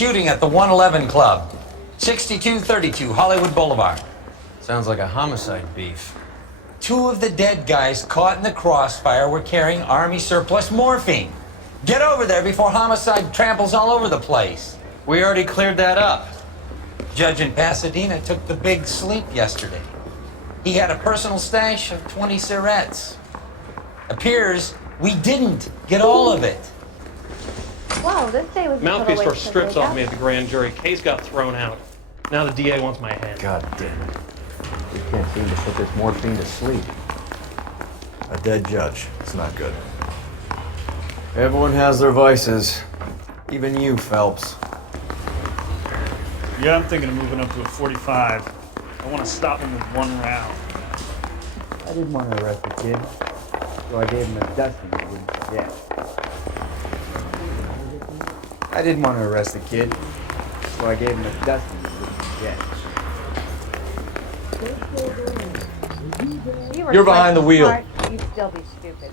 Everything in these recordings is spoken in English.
shooting at the 111 Club, 6232 Hollywood Boulevard. Sounds like a homicide beef. 2 of the dead guys caught in the crossfire were carrying Army surplus morphine. Get over there before homicide tramples all over the place. We already cleared that up. Judge in Pasadena took the big sleep yesterday. He had a personal stash of 20 cigarettes. Appears we didn't get all of it. Wow, this day was a Mouthpiece total tore waste of strips off makeup. me at the grand jury. Case got thrown out. Now the DA wants my head. God damn it. We can't seem to put this morphine to sleep. A dead judge. It's not good. Everyone has their vices. Even you, Phelps. Yeah, I'm thinking of moving up to a 45. I want to stop him with 1 round. I didn't want to arrest the kid, so I gave him a dusting he wouldn't forget. I didn't want to arrest the kid, so I gave him a dusting he wouldn't forget. You were You're behind the wheel. smart, you'd still be stupid.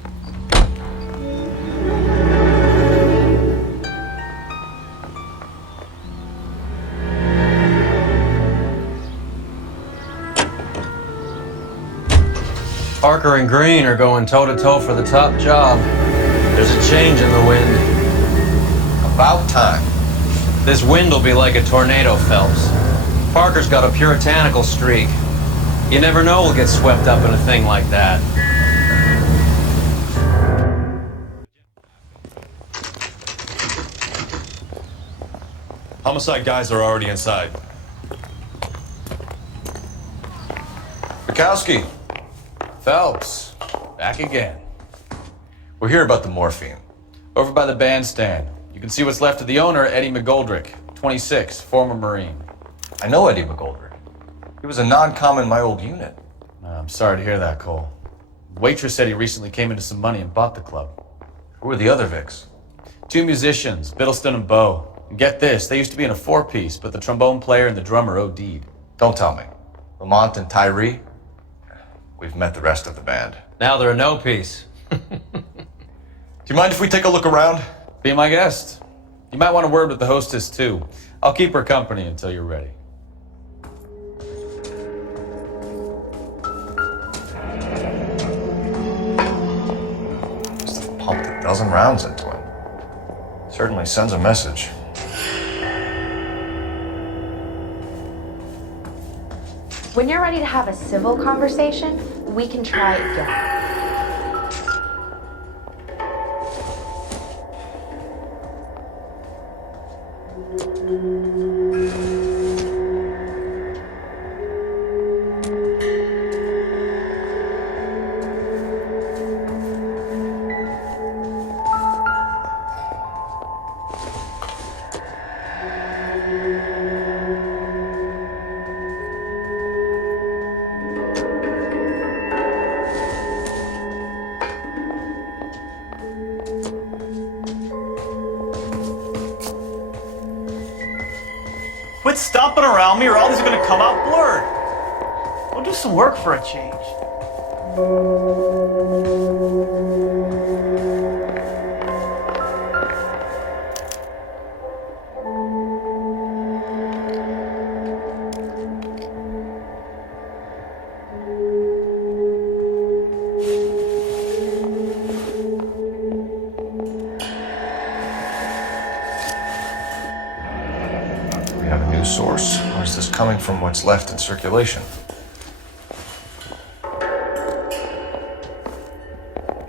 Parker and Green are going toe-to-toe for the top job. There's a change in the wind. About time. This wind will be like a tornado, Phelps. Parker's got a puritanical streak. You never know we'll get swept up in a thing like that. Homicide guys are already inside. Bukowski. Phelps. Back again. We're here about the morphine. Over by the bandstand. You can see what's left of the owner, Eddie McGoldrick, 26, former Marine. I know Eddie McGoldrick. He was a non-com in my old unit. I'm sorry to hear that, Cole. Waitress said he recently came into some money and bought the club. Who are the other Vics? 2 musicians, Biddleston and Bo. And get this, they used to be in a 4-piece, but the trombone player and the drummer OD'd. Don't tell me. Lamont and Tyree? We've met the rest of the band. Now they're a no-piece. Do you mind if we take a look around? Be my guest. You might want a word with the hostess, too. I'll keep her company until you're ready. Must have pumped a dozen rounds into him. Certainly sends a message. When you're ready to have a civil conversation, we can try again. Quit stomping around me or all these are gonna come out blurred. We'll do some work for a change. We have a new source, or is this coming from what's left in circulation?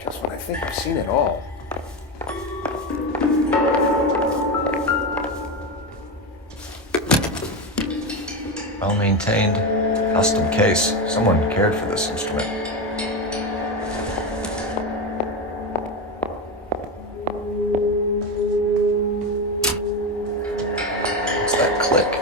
Just when I think I've seen it all. Well-maintained, custom case. Someone cared for this instrument. What's that click?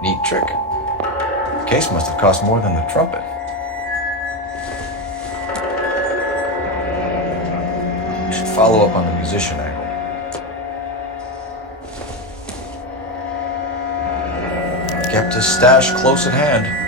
Neat trick. The case must have cost more than the trumpet. We should follow up on the musician angle. kept his stash close at hand.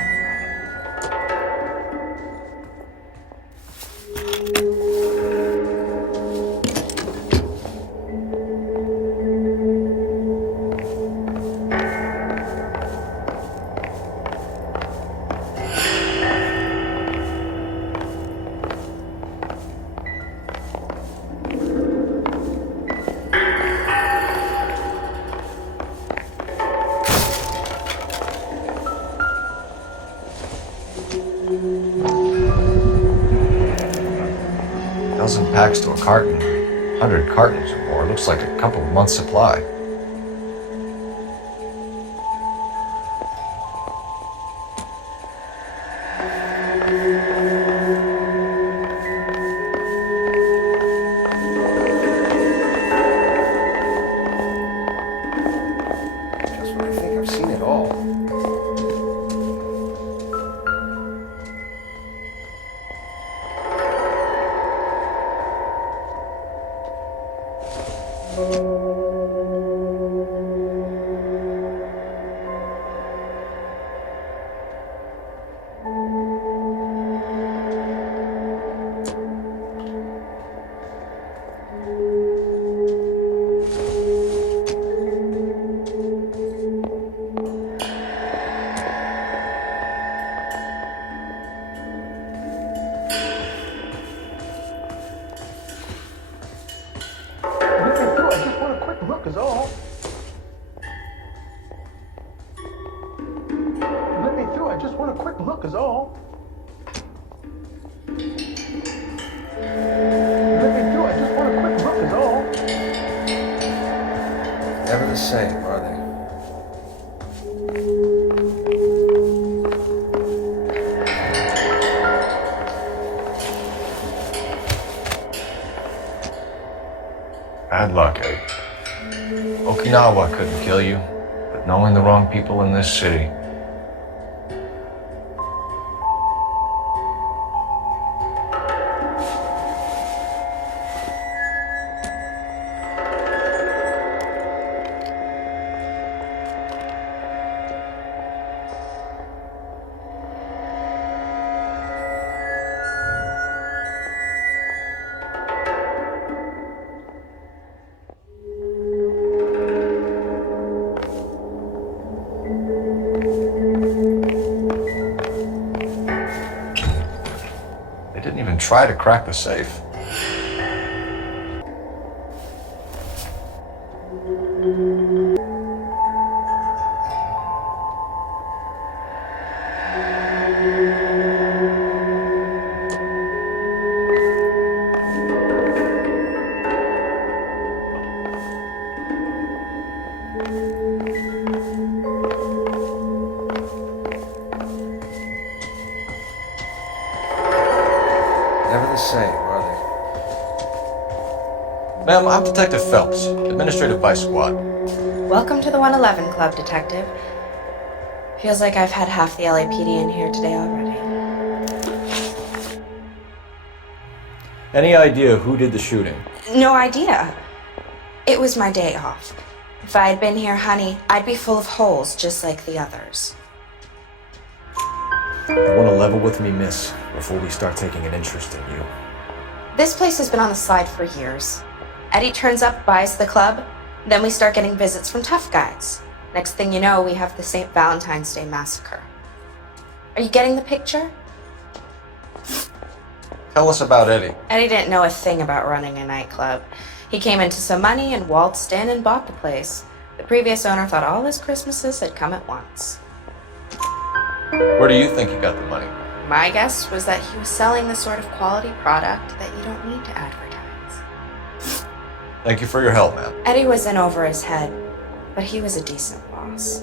Dozen packs to a carton, 100 cartons or more. Looks like a couple of months' supply. Just when I think I've seen it all. Look is all. Let me through. I just want a quick look is all. Let me through. I just want a quick look is all. Never the same, are they? Bad luck, Eddie. Okinawa couldn't kill you, but knowing the wrong people in this city. They didn't even try to crack the safe. Never the same, are they? Ma'am, I'm Detective Phelps, Administrative Vice Squad. Welcome to the 111 Club, Detective. Feels like I've had half the LAPD in here today already. Any idea who did the shooting? No idea. It was my day off. If I had been here, honey, I'd be full of holes just like the others. You want to level with me, miss, before we start taking an interest in you. This place has been on the slide for years. Eddie turns up, buys the club, then we start getting visits from tough guys. Next thing you know, we have the St. Valentine's Day massacre. Are you getting the picture? Tell us about Eddie. Eddie didn't know a thing about running a nightclub. He came into some money and waltzed in and bought the place. The previous owner thought all his Christmases had come at once. Where do you think he got the money? My guess was that he was selling the sort of quality product that you don't need to advertise. Thank you for your help, ma'am. Eddie was in over his head, but he was a decent boss.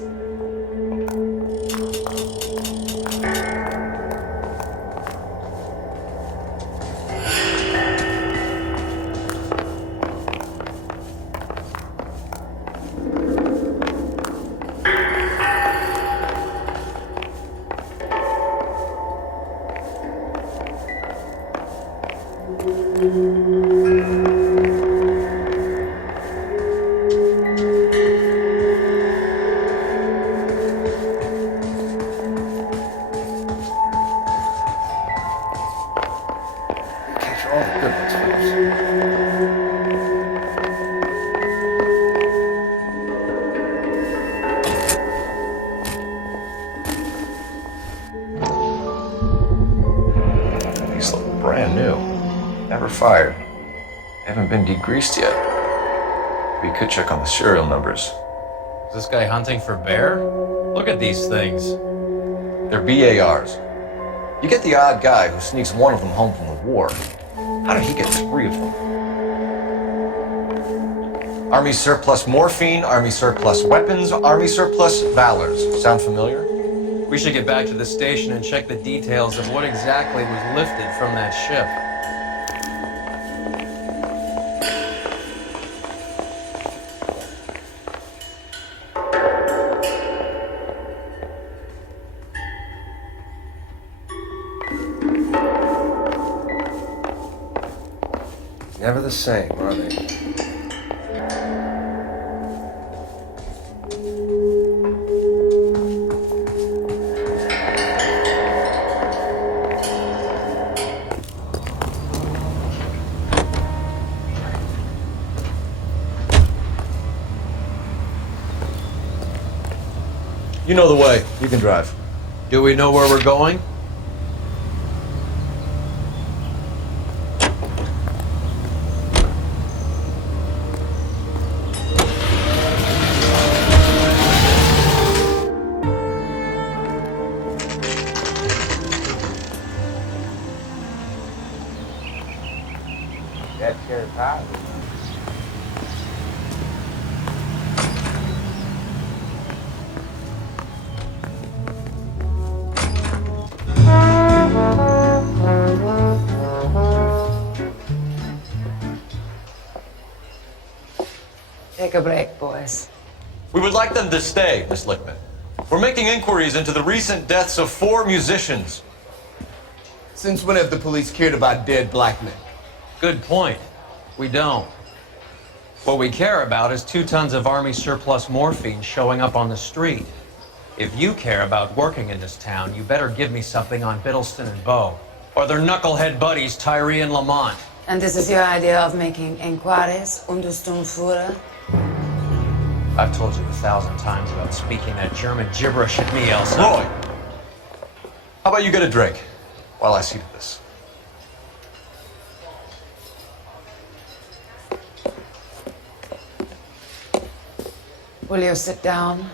all the good ones, Phelps. These look brand new. Never fired. Haven't been degreased yet. We could check on the serial numbers. Is this guy hunting for bear? Look at these things. They're BARs. You get the odd guy who sneaks one of them home from the war. How did he get 3 of them? Army surplus morphine, Army surplus weapons, Army surplus valors. Sound familiar? We should get back to the station and check the details of what exactly was lifted from that ship. Never the same, are they? You know the way. You can drive. Do we know where we're going? That chair's hot. Take a break, boys. We would like them to stay, Miss Lickman. We're making inquiries into the recent deaths of 4 musicians. Since when have the police cared about dead black men? Good point. We don't. What we care about is 2 tons of Army surplus morphine showing up on the street. If you care about working in this town, you better give me something on Biddleston and Bow, or their knucklehead buddies Tyree and Lamont. And this is your idea of making inquiries, Untersturmfuhrer? I've told you 1,000 times about speaking that German gibberish at me, Elsa. Roy! How about you get a drink while I see to this? Will you sit down?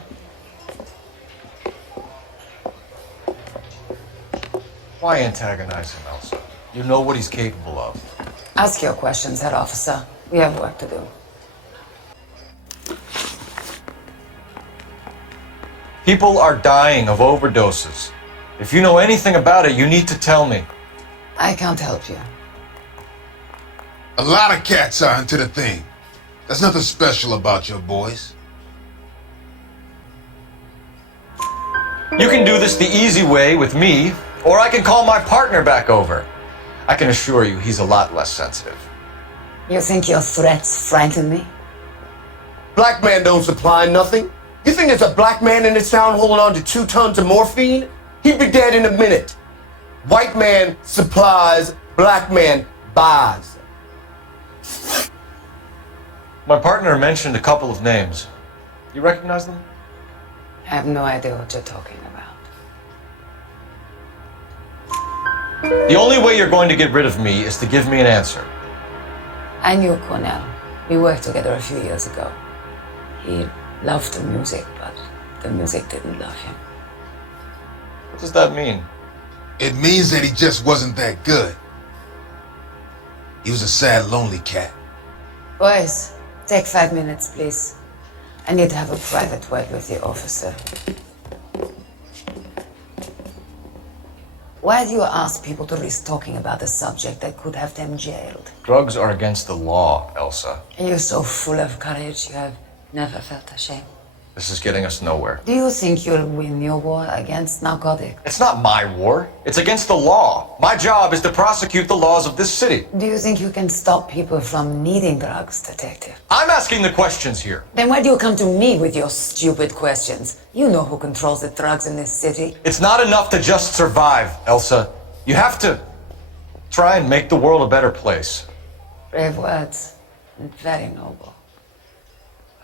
Why antagonize him, Elsa? You know what he's capable of. Ask your questions, head officer. We have work to do. People are dying of overdoses. If you know anything about it, you need to tell me. I can't help you. A lot of cats are into the thing. There's nothing special about your boys. You can do this the easy way with me, or I can call my partner back over. I can assure you he's a lot less sensitive. You think your threats frighten me? Black man don't supply nothing. You think there's a black man in this town holding on to 2 tons of morphine? He'd be dead in a minute. White man supplies, black man buys. My partner mentioned a couple of names. You recognize them? I have no idea what you're talking about. The only way you're going to get rid of me is to give me an answer. I knew Cornell. We worked together a few years ago. He loved the music, but the music didn't love him. What does that mean? It means that he just wasn't that good. He was a sad, lonely cat. Boys, take 5 minutes, please. I need to have a private word with the officer. Why do you ask people to risk talking about a subject that could have them jailed? Drugs are against the law, Elsa. You're so full of courage, you have never felt ashamed. This is getting us nowhere. Do you think you'll win your war against narcotics? It's not my war. It's against the law. My job is to prosecute the laws of this city. Do you think you can stop people from needing drugs, Detective? I'm asking the questions here. Then why do you come to me with your stupid questions? You know who controls the drugs in this city. It's not enough to just survive, Elsa. You have to Try and make the world a better place. Brave words and very noble.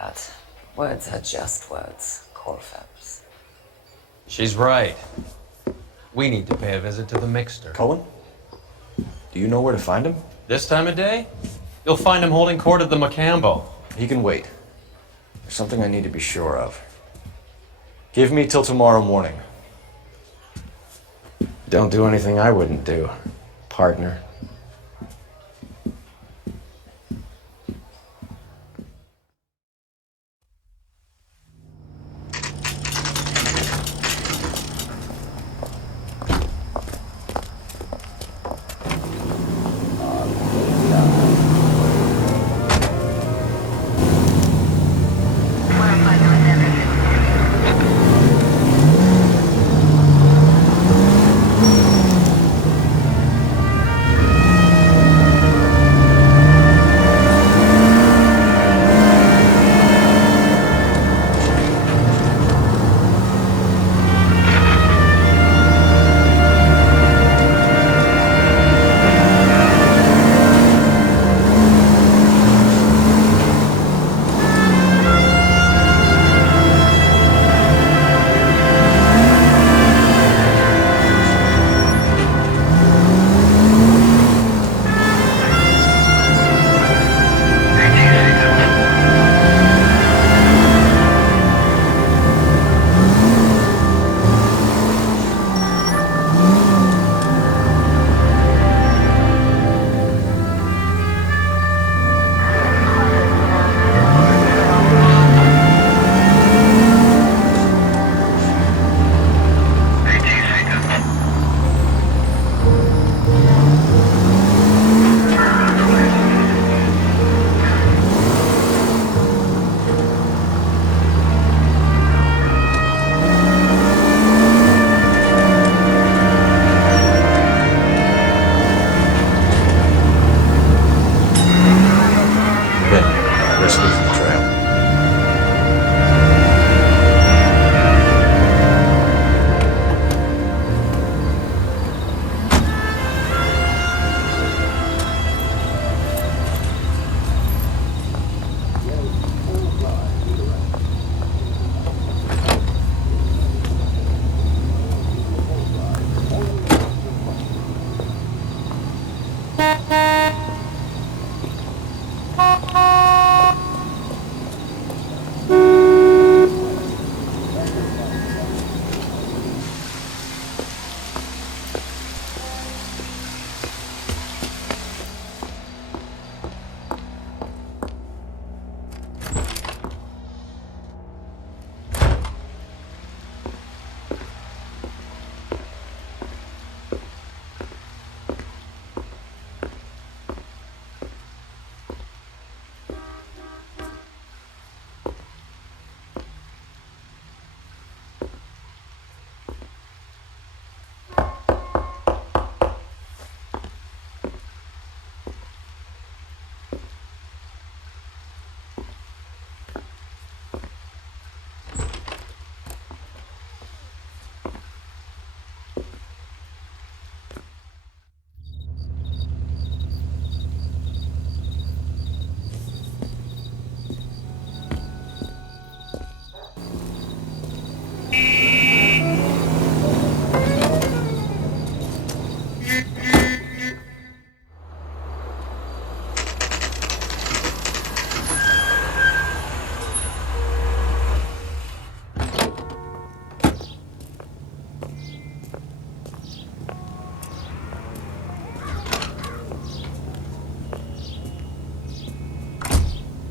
But words are just words, Cole Phelps. She's right. We need to pay a visit to the Mixter. Cohen? Do you know where to find him? This time of day, you'll find him holding court at the Macambo. He can wait. There's something I need to be sure of. Give me till tomorrow morning. Don't do anything I wouldn't do, partner.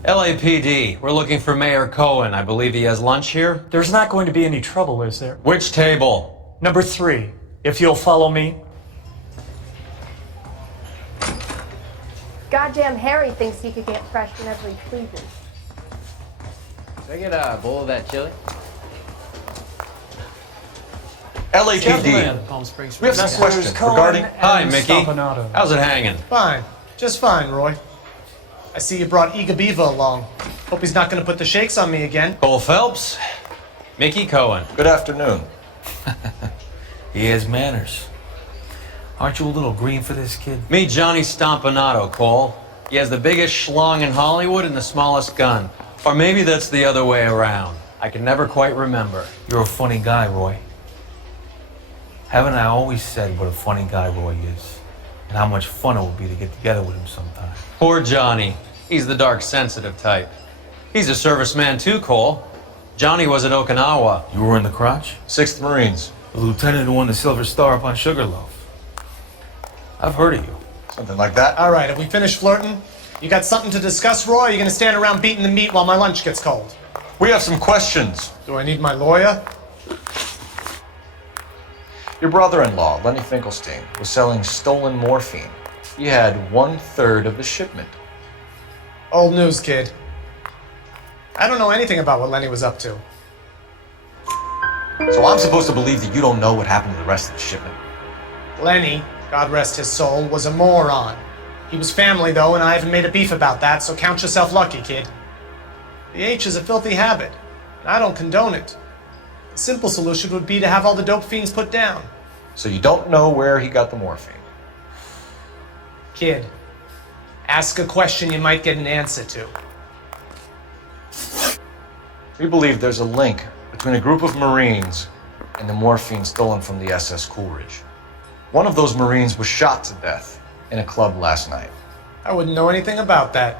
LAPD, we're looking for Mayor Cohen. I believe he has lunch here. There's not going to be any trouble, is there? Which table? Number 3, if you'll follow me. Goddamn Harry thinks he could get fresh whenever he pleases. Can I get a bowl of that chili? LAPD. Palm Springs. We have some questions regarding... Hi, Mickey. Stoppanato. How's it hanging? Fine. Just fine, Roy. I see you brought Igabiva along. Hope he's not going to put the shakes on me again. Cole Phelps, Mickey Cohen. Good afternoon. He has manners. Aren't you a little green for this, kid? Meet Johnny Stompanato, Cole. He has the biggest schlong in Hollywood and the smallest gun. Or maybe that's the other way around. I can never quite remember. You're a funny guy, Roy. Haven't I always said what a funny guy Roy is? And how much fun it would be to get together with him sometime. Poor Johnny. He's the dark, sensitive type. He's a serviceman too, Cole. Johnny was at Okinawa. You were in the crotch? 6th Marines. The lieutenant who won the Silver Star up on Sugarloaf. I've heard of you. Something like that. All right, have we finished flirting? You got something to discuss, Roy? Or are you gonna stand around beating the meat while my lunch gets cold? We have some questions. Do I need my lawyer? Your brother-in-law, Lenny Finkelstein, was selling stolen morphine. He had 1/3 of the shipment. Old news, kid. I don't know anything about what Lenny was up to. So I'm supposed to believe that you don't know what happened to the rest of the shipment? Lenny, God rest his soul, was a moron. He was family, though, and I haven't made a beef about that, so count yourself lucky, kid. The H is a filthy habit, and I don't condone it. The simple solution would be to have all the dope fiends put down. So you don't know where he got the morphine? Kid, ask a question you might get an answer to. We believe there's a link between a group of Marines and the morphine stolen from the SS Coolidge. One of those Marines was shot to death in a club last night. I wouldn't know anything about that.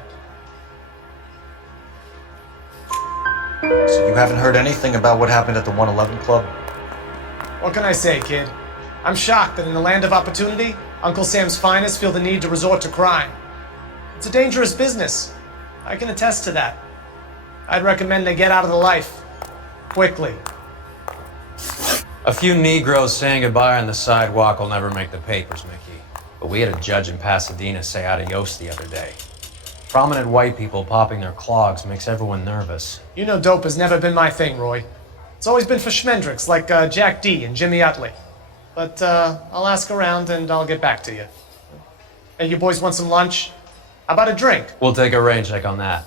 So you haven't heard anything about what happened at the 111 Club? What can I say, kid? I'm shocked that in the land of opportunity, Uncle Sam's finest feel the need to resort to crime. It's a dangerous business. I can attest to that. I'd recommend they get out of the life. Quickly. A few Negroes saying goodbye on the sidewalk will never make the papers, Mickey. But we had a judge in Pasadena say adios the other day. Prominent white people popping their clogs makes everyone nervous. You know dope has never been my thing, Roy. It's always been for schmendricks like Jack D and Jimmy Utley. But I'll ask around and I'll get back to you. Hey, you boys want some lunch? How about a drink? We'll take a rain check on that.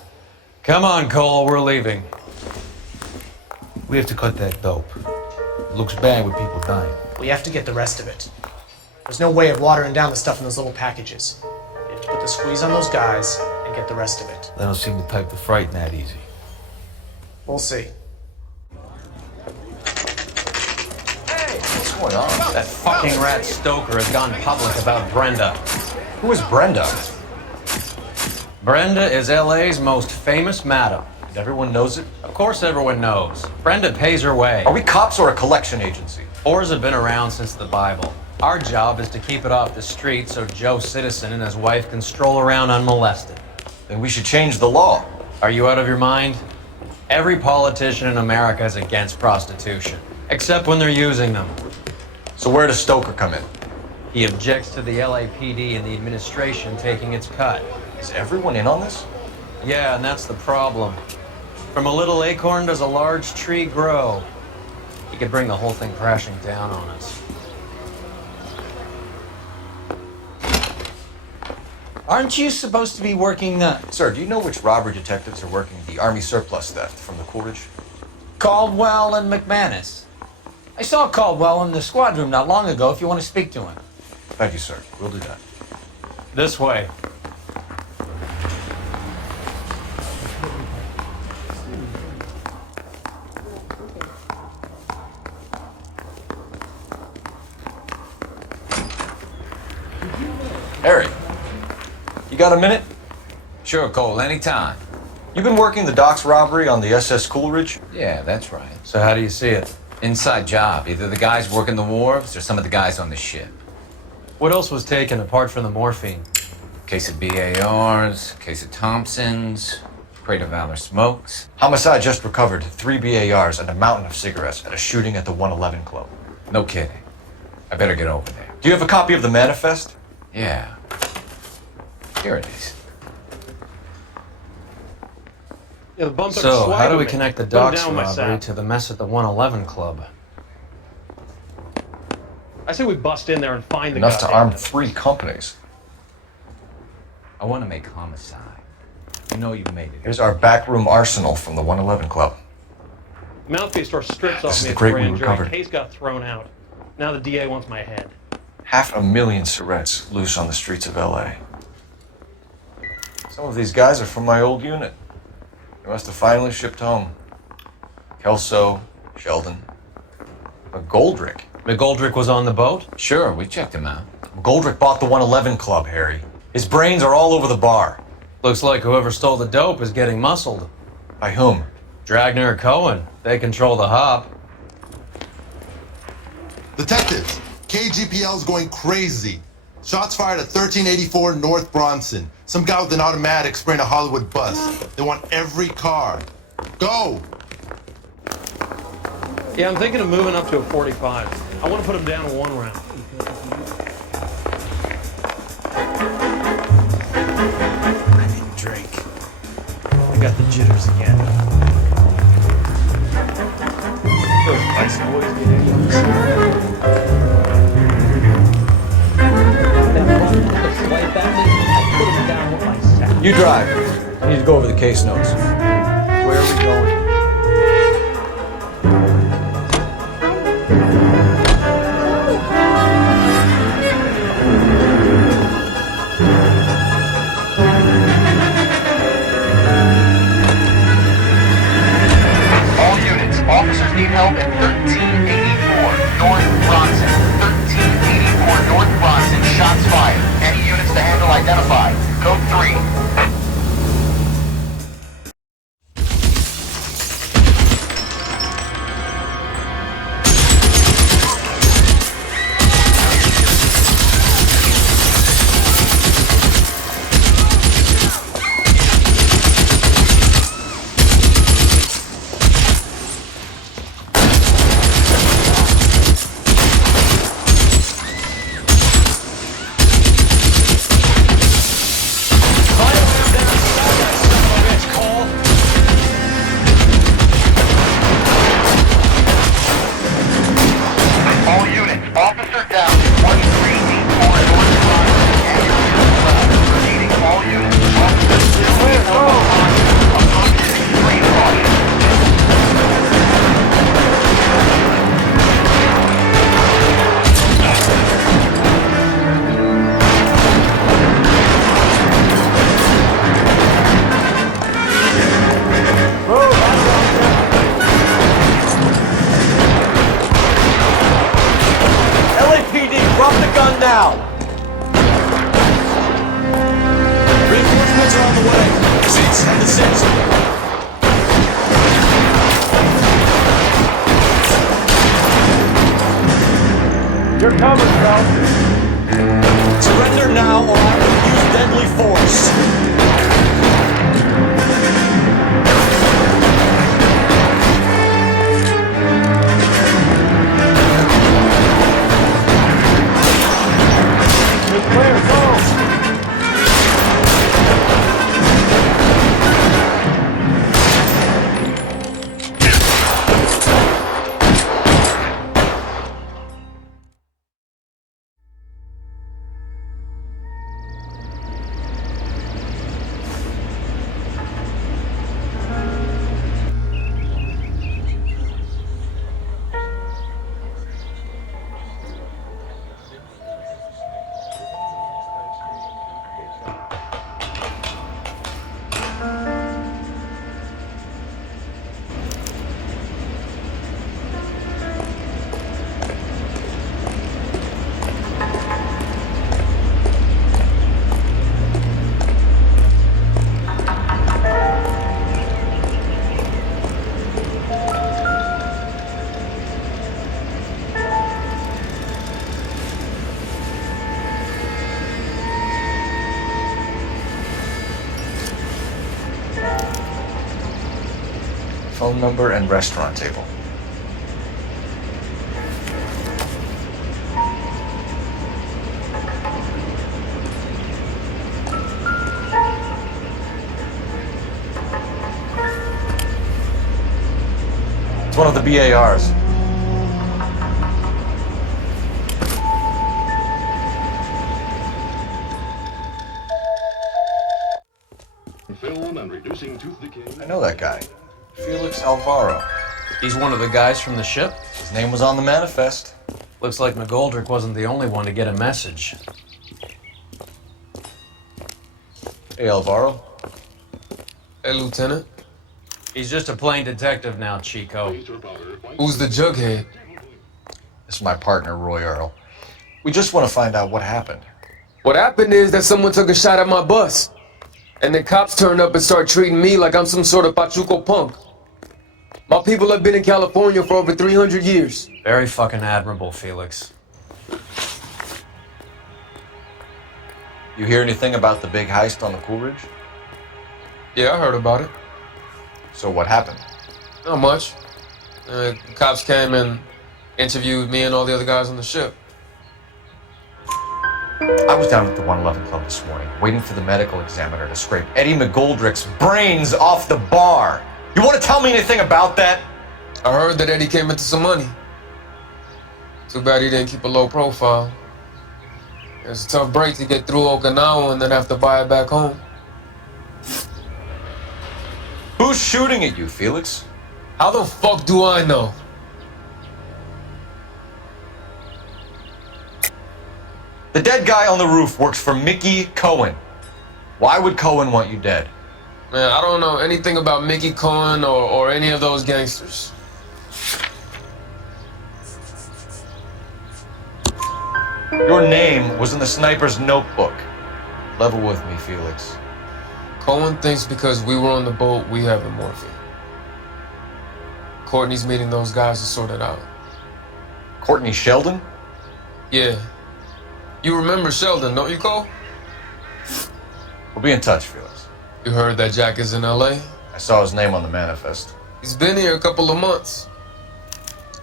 Come on, Cole, we're leaving. We have to cut that dope. It looks bad with people dying. We have to get the rest of it. There's no way of watering down the stuff in those little packages. You have to put the squeeze on those guys and get the rest of it. They don't seem the type to frighten that easy. We'll see. What's going on? That fucking rat Stoker has gone public about Brenda. Who is Brenda? Brenda is LA's most famous madam. And everyone knows it? Of course everyone knows. Brenda pays her way. Are we cops or a collection agency? Whores have been around since the Bible. Our job is to keep it off the street so Joe Citizen and his wife can stroll around unmolested. Then we should change the law. Are you out of your mind? Every politician in America is against prostitution, except when they're using them. So where does Stoker come in? He objects to the LAPD and the administration taking its cut. Is everyone in on this? Yeah, and that's the problem. From a little acorn does a large tree grow. He could bring the whole thing crashing down on us. Aren't you supposed to be working Sir, do you know which robbery detectives are working the Army surplus theft from the Coolidge? Caldwell and McManus? I saw Caldwell in the squad room not long ago if you want to speak to him. Thank you, sir. We'll do that. This way. Harry, you got a minute? Sure, Cole, anytime. You've been working the docks robbery on the SS Coolidge? Yeah, that's right. So how do you see it? Inside job. Either the guys working the wharves or some of the guys on the ship. What else was taken apart from the morphine? Case of BARs, case of Thompsons, crate of Valor smokes. Homicide just recovered 3 BARs and a mountain of cigarettes at a shooting at the 111 Club. No kidding. I better get over there. Do you have a copy of the manifest? Yeah. Here it is. Yeah, the bump took a So, swag how do at we me. connect the Put 'em docks down with my robbery sap. to the mess at the 111 Club? I say we bust in there and find the Enough to goddamn arm thing. 3 companies. I want to make homicide. You know you've made it. Here's our backroom arsenal from the 111 Club. Mouthpiece store strips This off is me the at the crate we grand jury. recovered. Case got thrown out. Now the DA wants my head. 500,000 Surrettes loose on the streets of LA. Some of these guys are from my old unit. They must have finally shipped home. Kelso, Sheldon. McGoldrick. McGoldrick was on the boat? Sure, we checked him out. McGoldrick bought the 111 Club, Harry. His brains are all over the bar. Looks like whoever stole the dope is getting muscled. By whom? Dragner or Cohen. They control the hop. Detectives, KGPL's going crazy. Shots fired at 1384 North Bronson. Some guy with an automatic spraying a Hollywood bus. They want every car. Go! Yeah, I'm thinking of moving up to a 45. I want to put him down to 1 round. I didn't drink. I got the jitters again. Those Vice boys get any You drive. I need to go over the case notes. Where are we going? All units, officers need help at 1384 North Bronson. 1384 North Bronson, shots fired. Any units to handle identified. Code 3. You're covered, Phelps. Surrender now or I will use deadly force. Clear, go! Phone number and restaurant table. It's one of the BARs. Film and reducing tooth decay. I know that guy. Felix Alvaro. He's one of the guys from the ship? His name was on the manifest. Looks like McGoldrick wasn't the only one to get a message. Hey, Alvaro. Hey, Lieutenant. He's just a plain detective now, Chico. Who's the jughead? This is my partner, Roy Earl. We just want to find out what happened. What happened is that someone took a shot at my bus. And then cops turned up and started treating me like I'm some sort of Pachuco punk. My people have been in California for over 300 years. Very fucking admirable, Felix. You hear anything about the big heist on the Coolidge? Yeah, I heard about it. So what happened? Not much. Cops came and interviewed me and all the other guys on the ship. I was down at the 111 Club this morning, waiting for the medical examiner to scrape Eddie McGoldrick's brains off the bar. You want to tell me anything about that? I heard that Eddie came into some money. Too bad he didn't keep a low profile. It's a tough break to get through Okinawa and then have to buy it back home. Who's shooting at you, Felix? How the fuck do I know? The dead guy on the roof works for Mickey Cohen. Why would Cohen want you dead? Man, I don't know anything about Mickey Cohen or any of those gangsters. Your name was in the sniper's notebook. Level with me, Felix. Cohen thinks because we were on the boat, we have the morphine. Courtney's meeting those guys to sort it out. Courtney Sheldon? Yeah. You remember Sheldon, don't you, Cole? We'll be in touch, Felix. You heard that Jack is in LA? I saw his name on the manifest. He's been here a couple of months.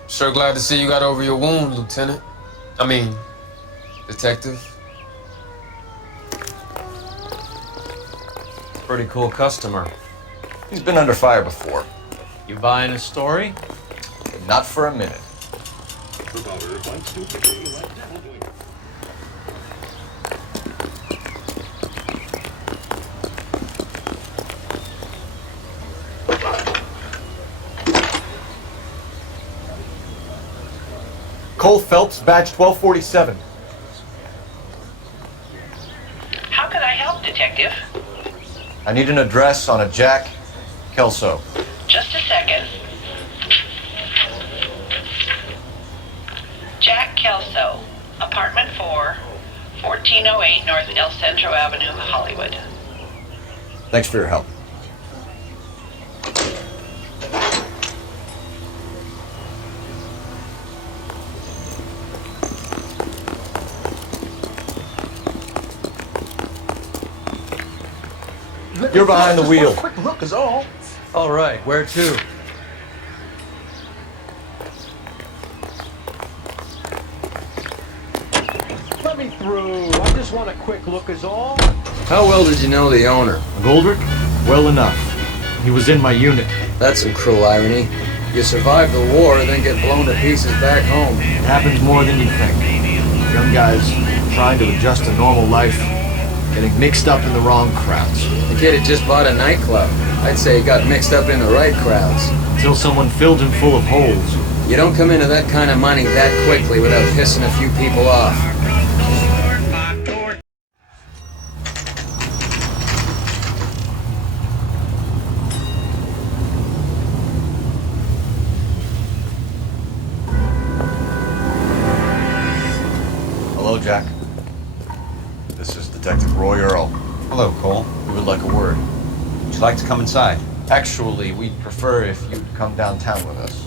Sure glad to see you got over your wound, Lieutenant. I mean, Detective. Pretty cool customer. He's been under fire before. You buying his story? Not for a minute. Cole Phelps, badge 1247. How can I help, Detective? I need an address on a Jack Kelso. Just a second. Jack Kelso, apartment 4, 1408 North El Centro Avenue, Hollywood. Thanks for your help. You're behind the wheel. Quick look is all. All right, where to? Let me through. I just want a quick look is all. How well did you know the owner? McGoldrick? Well enough. He was in my unit. That's some cruel irony. You survive the war, then get blown to pieces back home. It happens more than you think. Young guys trying to adjust to normal life, getting mixed up in the wrong crowds. The kid had just bought a nightclub. I'd say he got mixed up in the right crowds. Until someone filled him full of holes. You don't come into that kind of money that quickly without pissing a few people off. Hello, Jack. This is Detective Roy Earl. Hello, Cole. We would like a word. Would you like to come inside? Actually, we'd prefer if you'd come downtown with us.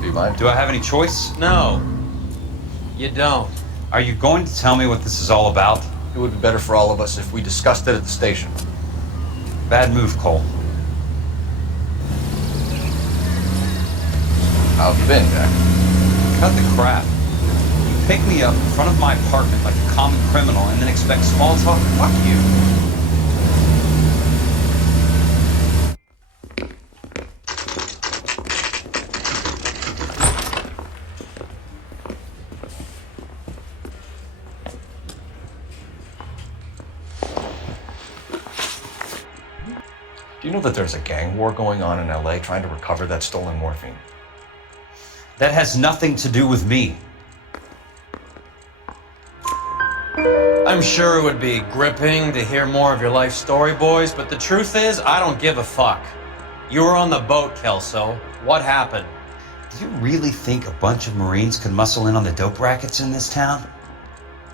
Do you mind? Do I have any choice? No. You don't. Are you going to tell me what this is all about? It would be better for all of us if we discussed it at the station. Bad move, Cole. How have you been, Jack? Cut the crap. You pick me up in front of my apartment like a common criminal and then expect small talk? Fuck you. Do you know that there's a gang war going on in LA trying to recover that stolen morphine? That has nothing to do with me. sure it would be gripping to hear more of your life story, boys, but the truth is, I don't give a fuck. You were on the boat, Kelso. What happened? Do you really think a bunch of Marines could muscle in on the dope rackets in this town?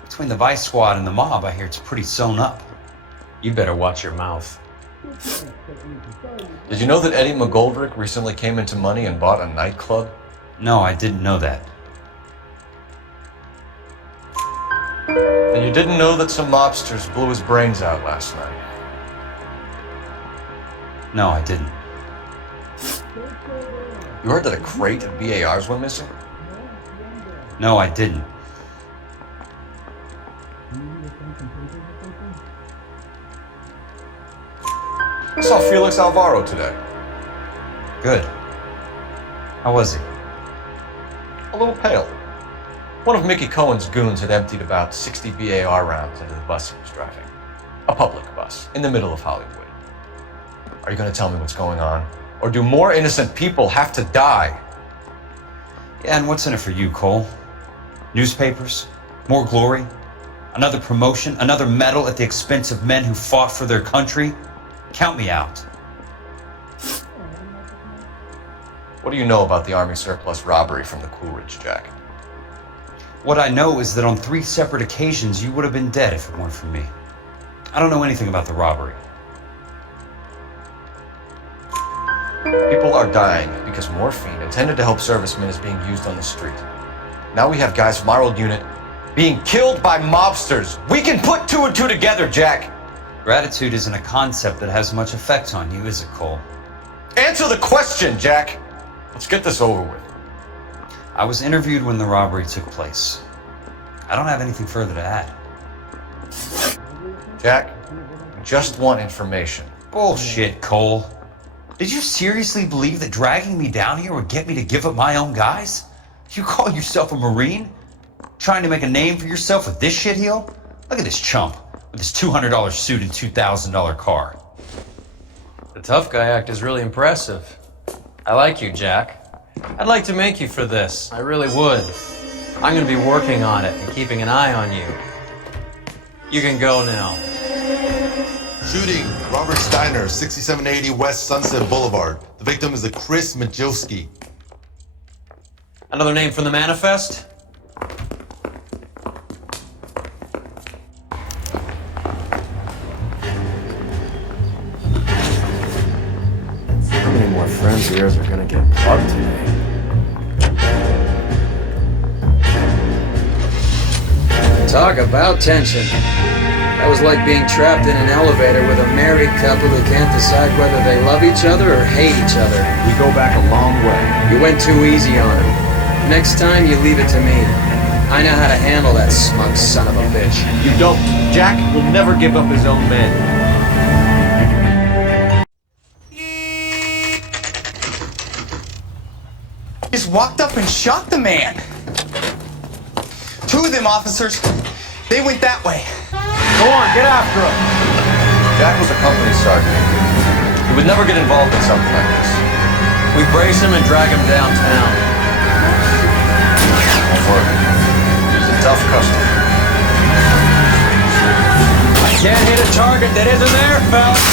Between the Vice Squad and the mob, I hear it's pretty sewn up. You better watch your mouth. Did you know that Eddie McGoldrick recently came into money and bought a nightclub? No, I didn't know that. And you didn't know that some mobsters blew his brains out last night? No, I didn't. You heard that a crate of BARs went missing? No, I didn't. I saw Felix Alvaro today. Good. How was he? A little pale. One of Mickey Cohen's goons had emptied about 60 BAR rounds into the bus he was driving. A public bus, in the middle of Hollywood. Are you going to tell me what's going on? Or do more innocent people have to die? Yeah, and what's in it for you, Cole? Newspapers? More glory? Another promotion? Another medal at the expense of men who fought for their country? Count me out. What do you know about the Army surplus robbery from the Coolidge, Jack? What I know is that on 3 separate occasions you would have been dead if it weren't for me. I don't know anything about the robbery. People are dying because morphine intended to help servicemen is being used on the street. Now we have guys from our old unit being killed by mobsters. We can put 2 and 2 together, Jack. Gratitude isn't a concept that has much effect on you, is it, Cole? Answer the question, Jack. Let's get this over with. I was interviewed when the robbery took place. I don't have anything further to add. Jack, we just want information. Bullshit, Cole. Did you seriously believe that dragging me down here would get me to give up my own guys? You call yourself a Marine? Trying to make a name for yourself with this shitheel? Look at this chump with his $200 suit and $2,000 car. The tough guy act is really impressive. I like you, Jack. I'd like to make you for this. I really would. I'm gonna be working on it and keeping an eye on you. You can go now. Shooting, Robert Steiner, 6780 West Sunset Boulevard. The victim is a Chris Majowski. Another name from the manifest? How many more friends of yours are gonna get bugged today? Talk about tension. That was like being trapped in an elevator with a married couple who can't decide whether they love each other or hate each other. We go back a long way. You went too easy on him. Next time, you leave it to me. I know how to handle that smug son of a bitch. You don't. Jack will never give up his own men. Just walked up and shot the man. 2 of them officers, they went that way. Go on, get after him. Jack was a company sergeant. He would never get involved in something like this. We brace him and drag him downtown. Won't work. He's a tough customer. I can't hit a target that isn't there, Phelps.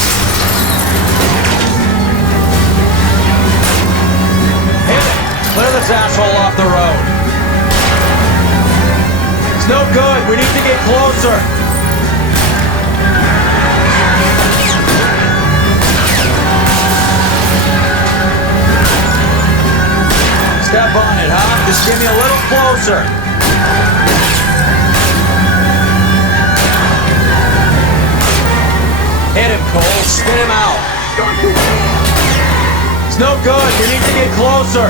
Hit it! Clear this asshole off the road. It's no good. We need to get closer. Step on it, huh? Just give me a little closer. Hit him, Cole. Spit him out. It's no good. We need to get closer.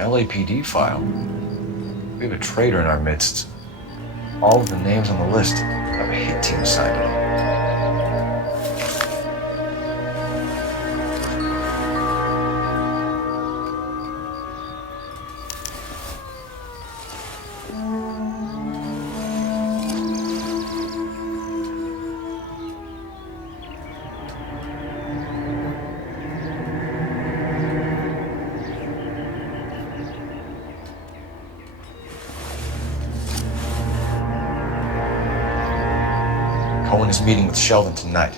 LAPD file. We have a traitor in our midst. All of the names on the list have a hit team signed on them. Cohen is meeting with Sheldon tonight.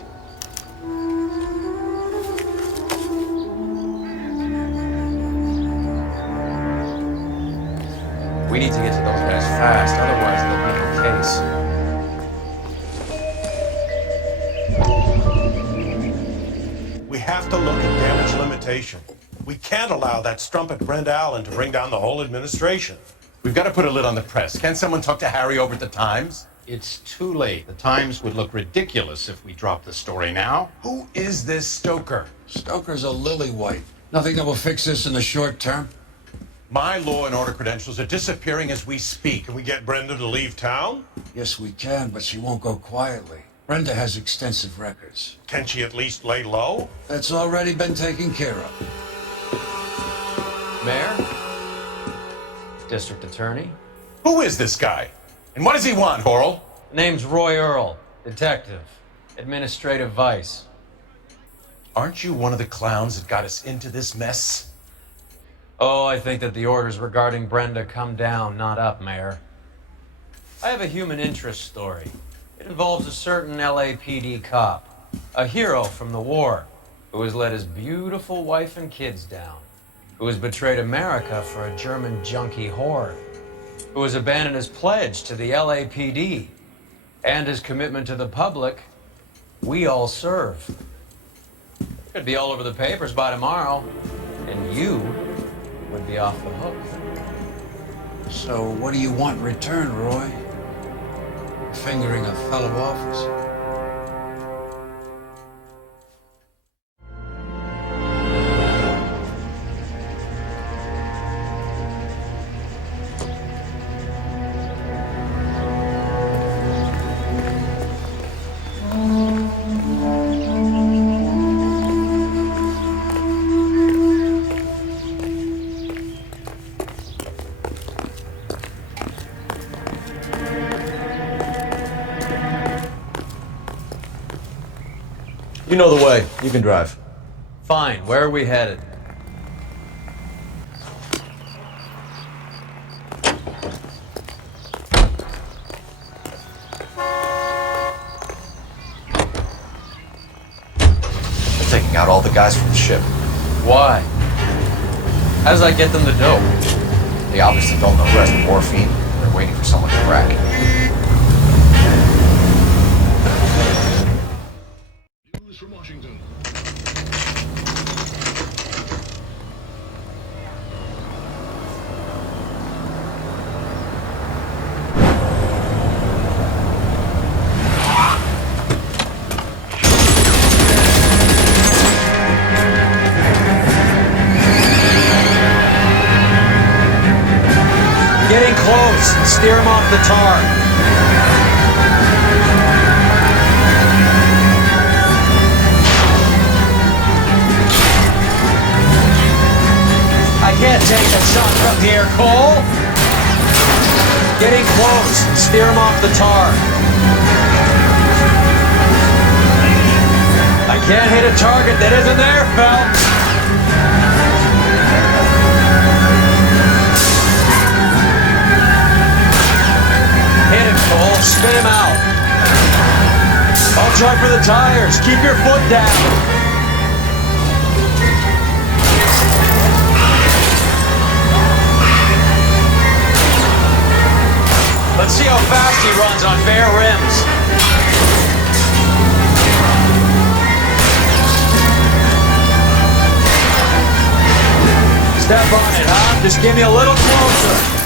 We need to get to those guys fast, otherwise there'll be no case. We have to look at damage limitation. We can't allow that strumpet Brent Allen to bring down the whole administration. We've got to put a lid on the press. Can someone talk to Harry over at the Times? It's too late. The Times would look ridiculous if we dropped the story now. Who is this Stoker? Stoker's a lily-white. Nothing that will fix this in the short term. My law and order credentials are disappearing as we speak. Can we get Brenda to leave town? Yes, we can, but she won't go quietly. Brenda has extensive records. Can she at least lay low? That's already been taken care of. Mayor? District Attorney? Who is this guy? And what does he want, Horrell? Name's Roy Earl, detective, administrative vice. Aren't you one of the clowns that got us into this mess? Oh, I think that the orders regarding Brenda come down, not up, Mayor. I have a human interest story. It involves a certain LAPD cop, a hero from the war, who has let his beautiful wife and kids down, who has betrayed America for a German junkie whore, who has abandoned his pledge to the LAPD and his commitment to the public. We all serve. Could be all over the papers by tomorrow, and you would be off the hook. So what do you want in return, Roy? Fingering a fellow officer? You know the way. You can drive. Fine. Where are we headed? They're taking out all the guys from the ship. Why? How does that get them the dope? They obviously don't know who has the morphine. They're waiting for someone to crack it. News from Washington. Getting close. Steer him off the tar. I can't take a shot from here, Cole. Getting close. Steer him off the tar. I can't hit a target that isn't there, Phelps. Hit him, Cole. Spin him out. I'll try for the tires. Keep your foot down. Let's see how fast he runs on bare rims. Step on it, huh? Just give me a little closer.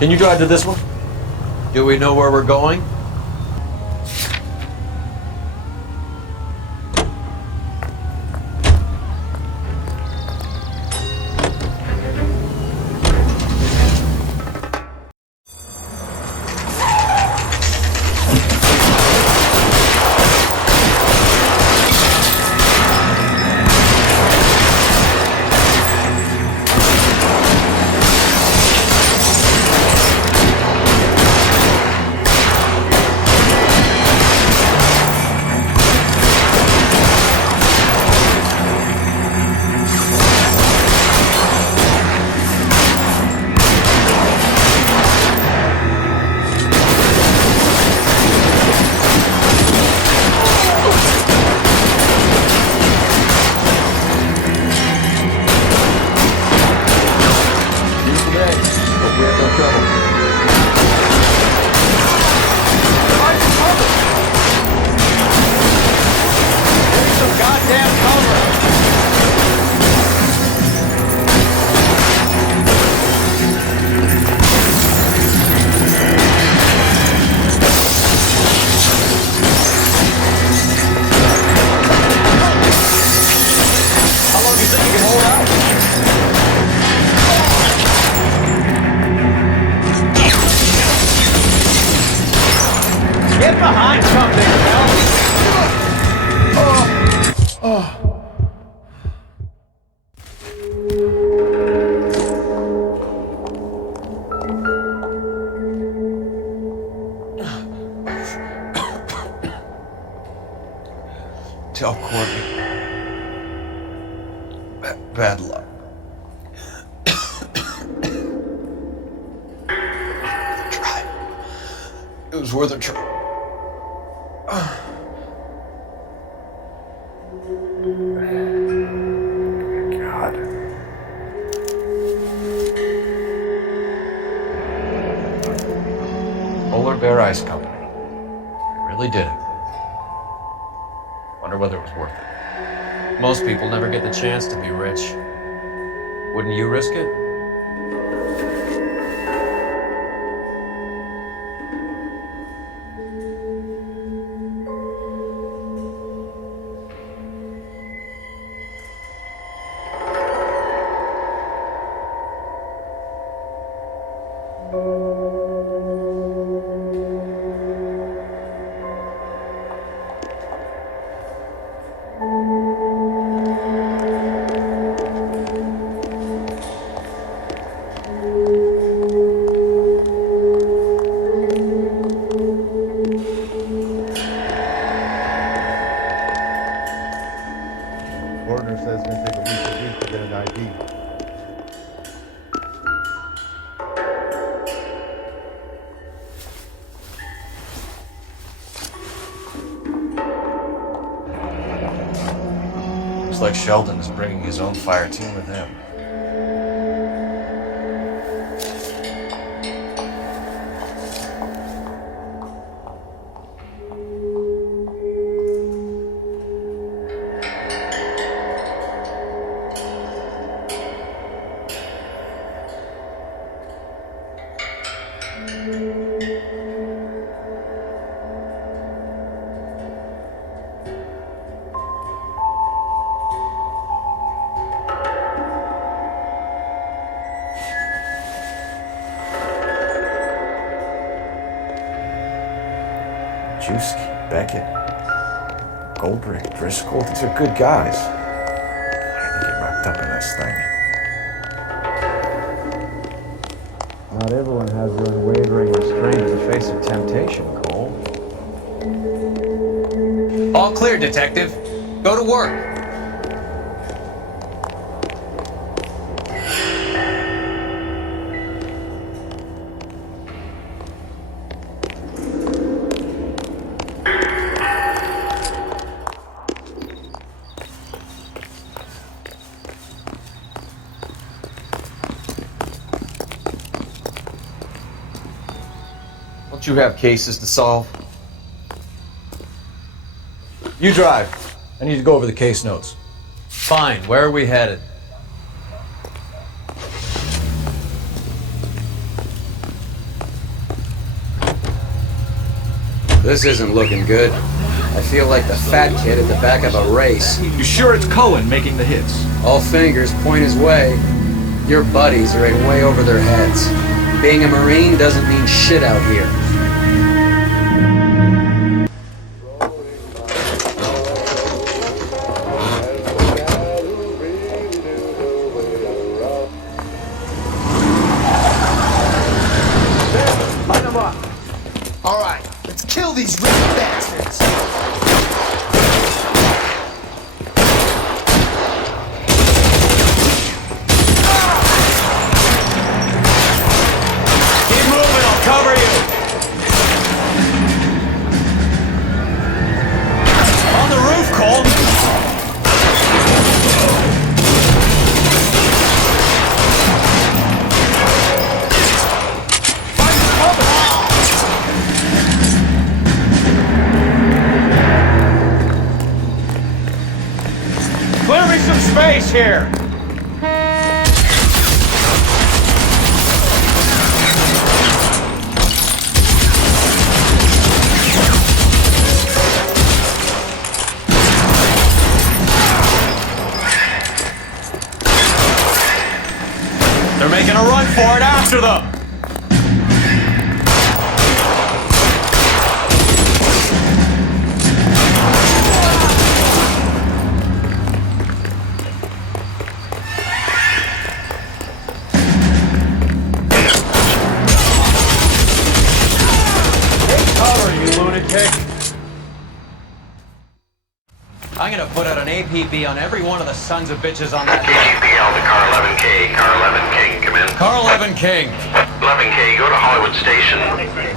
Can you drive to this one? Do we know where we're going? Get behind something, Phelps! Tell Courtney. Bad luck. Try. It was worth a try. God. Polar Bear Ice Company. Really did it. Wonder whether it was worth it. Most people never get the chance to be rich. Wouldn't you risk it? Gardner says it's going to take at least a week to get an ID. Looks like Sheldon is bringing his own fire team with him. Juski, Beckett, Goldrick, Driscoll, these are good guys. Why did they get wrapped up in this thing? Not everyone has the unwavering restraint in the face of temptation, Cole. All clear, Detective. Go to work. Don't you have cases to solve? You drive. I need to go over the case notes. Fine. Where are we headed? This isn't looking good. I feel like the fat kid at the back of a race. You sure it's Cohen making the hits? All fingers point his way. Your buddies are in way over their heads. Being a Marine doesn't mean shit out here. All right, let's kill these rich bastards. Keep moving, I'll cover you. On the roof, Cole. Clear me some space here. They're making a run for it after them. I'm gonna put out an APB on every one of the sons of bitches on that list. KGPL to Car 11K. Car 11 King, come in. Car 11 King. 11K, go to Hollywood Station.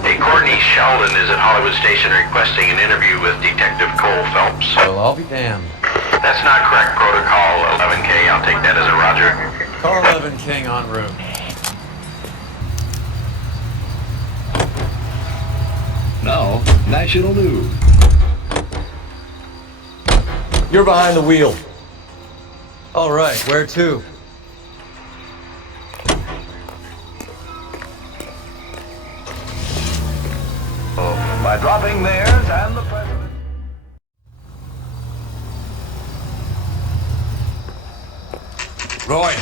Hey, Courtney Sheldon is at Hollywood Station requesting an interview with Detective Cole Phelps. Well, I'll be damned. That's not correct protocol, 11K. I'll take that as a roger. Car 11 King en route. Now, national news. You're behind the wheel. All right, where to? By dropping theirs and the president. Roy,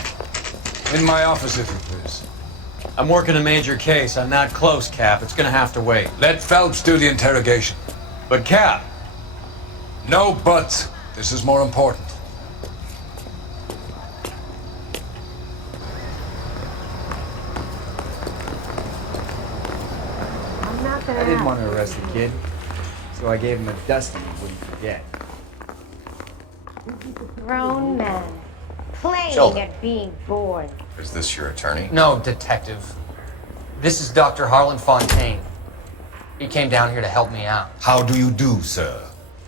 in my office, if you please. I'm working a major case. I'm not close, Cap. It's gonna have to wait. Let Phelps do the interrogation. But, Cap. No buts. This is more important. I didn't want to arrest the kid, so I gave him a dusting he wouldn't forget. Grown man, playing Sheldon. at being bored. Is this your attorney? No, detective. This is Dr. Harlan Fontaine. He came down here to help me out. How do you do, sir?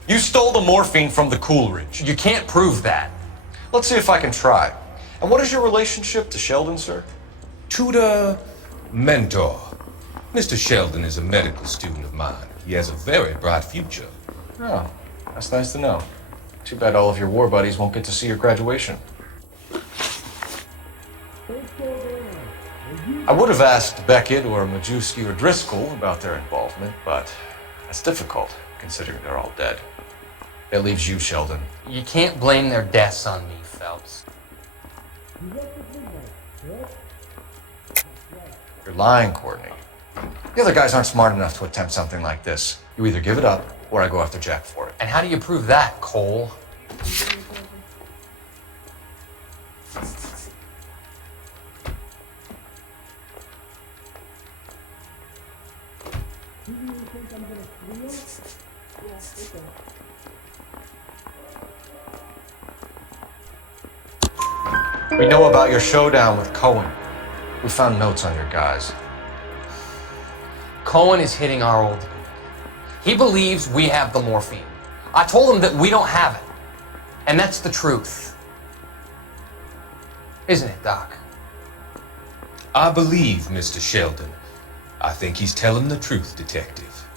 You stole the morphine from the Coolidge. You can't prove that. Let's see if I can try. And what is your relationship to Sheldon, sir? Tutor, mentor. Mr. Sheldon is a medical student of mine. He has a very bright future. Oh, that's nice to know. Too bad all of your war buddies won't get to see your graduation. I would have asked Beckett or Majewski or Driscoll about their involvement, but that's difficult, considering they're all dead. It leaves you, Sheldon. You can't blame their deaths on me, Phelps. You're lying, Courtney. The other guys aren't smart enough to attempt something like this. You either give it up, or I go after Jack for it. And how do you prove that, Cole? We know about your showdown with Cohen. We found notes on your guys. Cohen is hitting our old lead. He believes we have the morphine. I told him that we don't have it. And that's the truth. Isn't it, Doc? I believe Mr. Sheldon. I think he's telling the truth, Detective.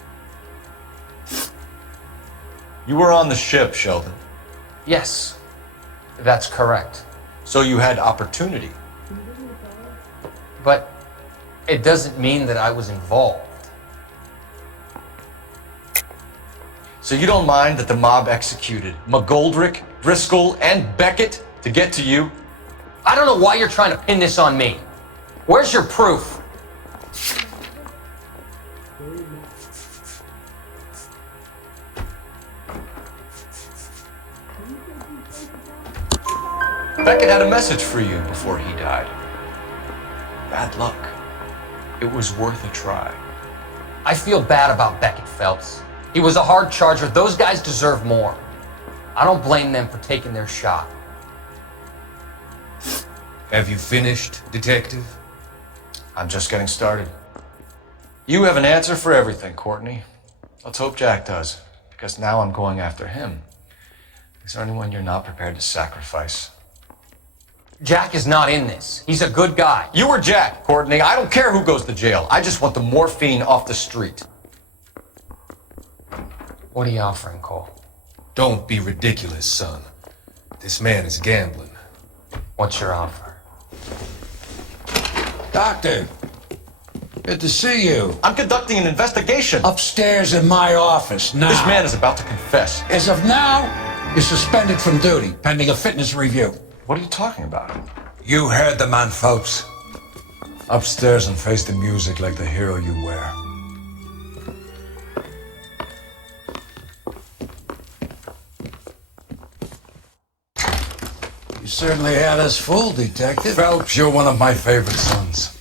You were on the ship, Sheldon. Yes, that's correct. So you had opportunity. But it doesn't mean that I was involved. So you don't mind that the mob executed McGoldrick, Driscoll, and Beckett to get to you? I don't know why you're trying to pin this on me. Where's your proof? Beckett had a message for you before he died. Bad luck. It was worth a try. I feel bad about Beckett, Phelps. He was a hard charger. Those guys deserve more. I don't blame them for taking their shot. Have you finished, Detective? I'm just getting started. You have an answer for everything, Courtney. Let's hope Jack does, because now I'm going after him. Is there anyone you're not prepared to sacrifice? Jack is not in this. He's a good guy. You or Jack, Courtney. I don't care who goes to jail. I just want the morphine off the street. What are you offering, Cole? Don't be ridiculous, son. This man is gambling. What's your offer? Doctor, good to see you. I'm conducting an investigation. Upstairs in my office now. This man is about to confess. As of now, you're suspended from duty, pending a fitness review. What are you talking about? You heard the man, Phelps. Upstairs and face the music like the hero you were. You certainly had us fooled, Detective. Phelps, you're one of my favorite sons.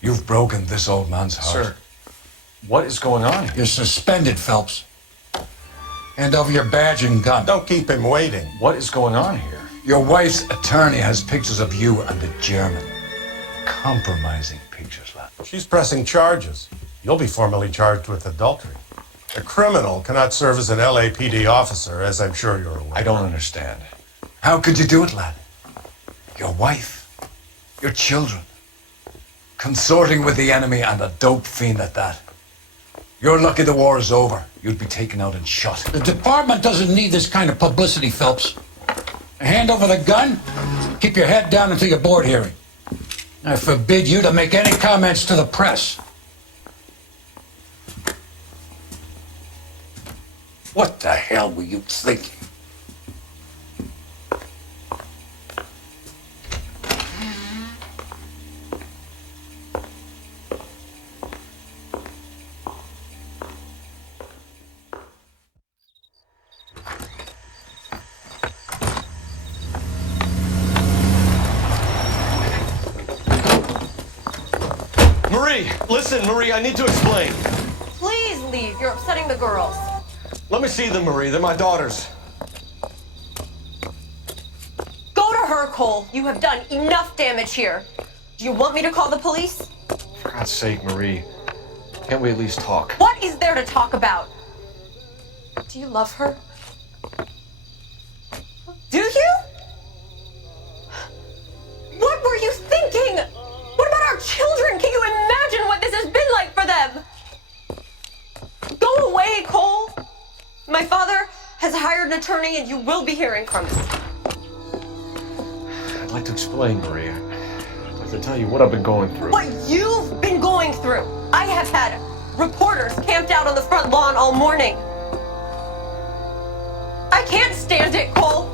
You've broken this old man's heart. Sir, what is going on here? You're suspended, Phelps. Hand over your badge and gun. Don't keep him waiting. What is going on here? Your wife's attorney has pictures of you and the German. Compromising pictures, lad. She's pressing charges. You'll be formally charged with adultery. A criminal cannot serve as an LAPD officer, as I'm sure you're aware. I don't understand. How could you do it, lad? Your wife, your children, consorting with the enemy and a dope fiend at that. You're lucky the war is over. You'd be taken out and shot. The department doesn't need this kind of publicity, Phelps. Hand over the gun, keep your head down until your board hearing. I forbid you to make any comments to the press. What the hell were you thinking? Listen, Marie, I need to explain. Please leave. You're upsetting the girls. Let me see them, Marie. They're my daughters. Go to her, Cole. You have done enough damage here. Do you want me to call the police? For God's sake, Marie. Can't we at least talk? What is there to talk about? Do you love her? Do you? What were you thinking? What about our children? Can you imagine what this has been like for them? Go away, Cole. My father has hired an attorney and you will be hearing from him. I'd like to explain, Marie. I'd like to tell you what I've been going through. What you've been going through. I have had reporters camped out on the front lawn all morning. I can't stand it, Cole.